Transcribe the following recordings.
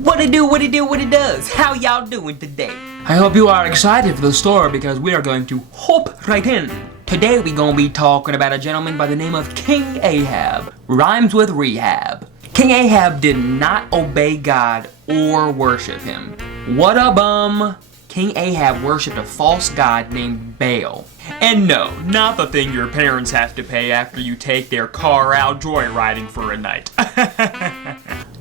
What it do, what it do, what it does? How y'all doing today? I hope you are excited for the story because we are going to hop right in. Today we gonna be talking about a gentleman by the name of King Ahab. Rhymes with rehab. King Ahab did not obey God or worship him. What a bum! King Ahab worshipped a false god named Baal. And no, not the thing your parents have to pay after you take their car out joyriding for a night.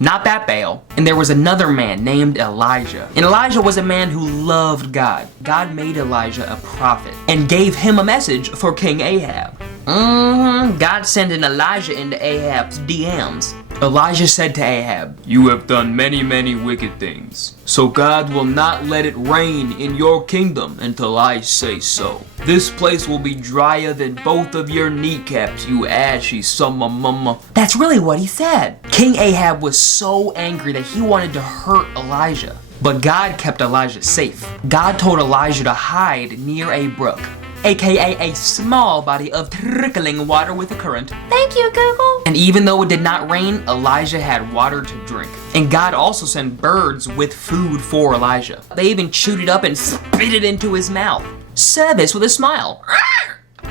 Not that Baal. And there was another man named Elijah. And Elijah was a man who loved God. God made Elijah a prophet and gave him a message for King Ahab. God sent an Elijah into Ahab's DMs. Elijah said to Ahab, "You have done many, many wicked things, so God will not let it rain in your kingdom until I say so. This place will be drier than both of your kneecaps, you ashy summer mama." That's really what he said. King Ahab was so angry that he wanted to hurt Elijah. But God kept Elijah safe. God told Elijah to hide near a brook, aka a small body of trickling water with a current. Thank you, Google. And even though it did not rain, Elijah had water to drink. And God also sent birds with food for Elijah. They even chewed it up and spit it into his mouth. Service with a smile.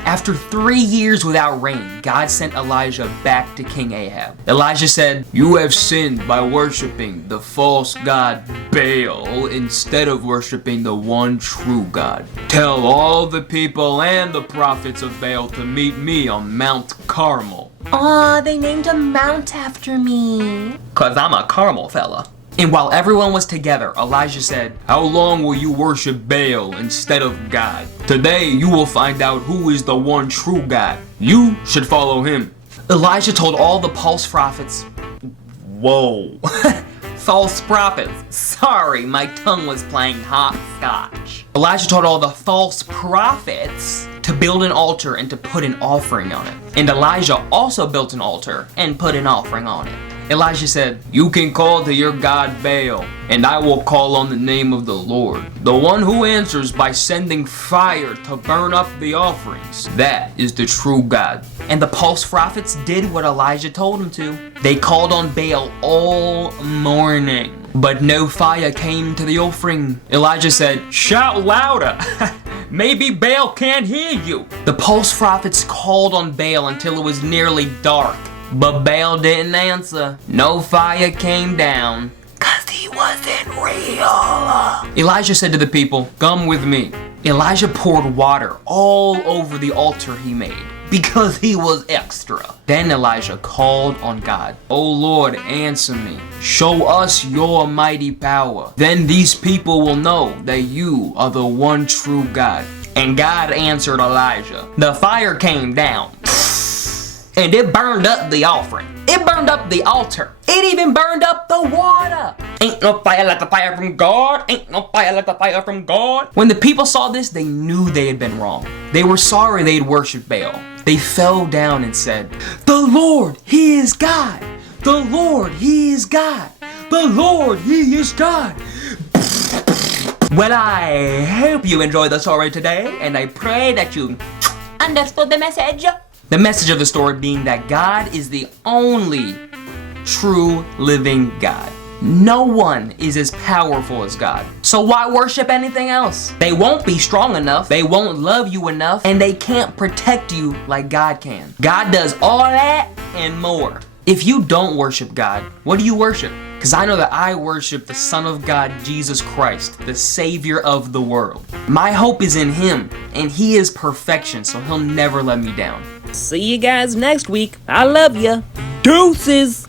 After 3 years without rain, God sent Elijah back to King Ahab. Elijah said, "You have sinned by worshiping the false god Baal instead of worshiping the one true God. Tell all the people and the prophets of Baal to meet me on Mount Carmel." Aw, they named a mount after me. "'Cause I'm a caramel fella." And while everyone was together, Elijah said, "How long will you worship Baal instead of God? Today you will find out who is the one true God. You should follow him." Elijah told all the false prophets, whoa, false prophets. Sorry, my tongue was playing hopscotch. Elijah told all the false prophets to build an altar and to put an offering on it. And Elijah also built an altar and put an offering on it. Elijah said, "You can call to your god Baal, and I will call on the name of the Lord, the one who answers by sending fire to burn up the offerings. That is the true God." And the false prophets did what Elijah told them to. They called on Baal all morning, but no fire came to the offering. Elijah said, "Shout louder! Maybe Baal can't hear you." The false prophets called on Baal until it was nearly dark. But Baal didn't answer. No fire came down, 'cause he wasn't real. Elijah said to the people, "Come with me." Elijah poured water all over the altar he made, because he was extra. Then Elijah called on God. "O Lord, answer me. Show us your mighty power. Then these people will know that you are the one true God." And God answered Elijah. The fire came down, and it burned up the offering. It burned up the altar. It even burned up the water. Ain't no fire like the fire from God. Ain't no fire like the fire from God. When the people saw this, they knew they had been wrong. They were sorry they had worshipped Baal. They fell down and said, "The Lord, He is God. The Lord, He is God. The Lord, He is God." Well, I hope you enjoyed the story today, and I pray that you Understood the message? The message of the story being that God is the only true living God. No one is as powerful as God. So why worship anything else? They won't be strong enough, they won't love you enough, and they can't protect you like God can. God does all that and more. If you don't worship God, what do you worship? Because I know that I worship the Son of God, Jesus Christ, the Savior of the world. My hope is in Him, and He is perfection, so He'll never let me down. See you guys next week. I love ya. Deuces!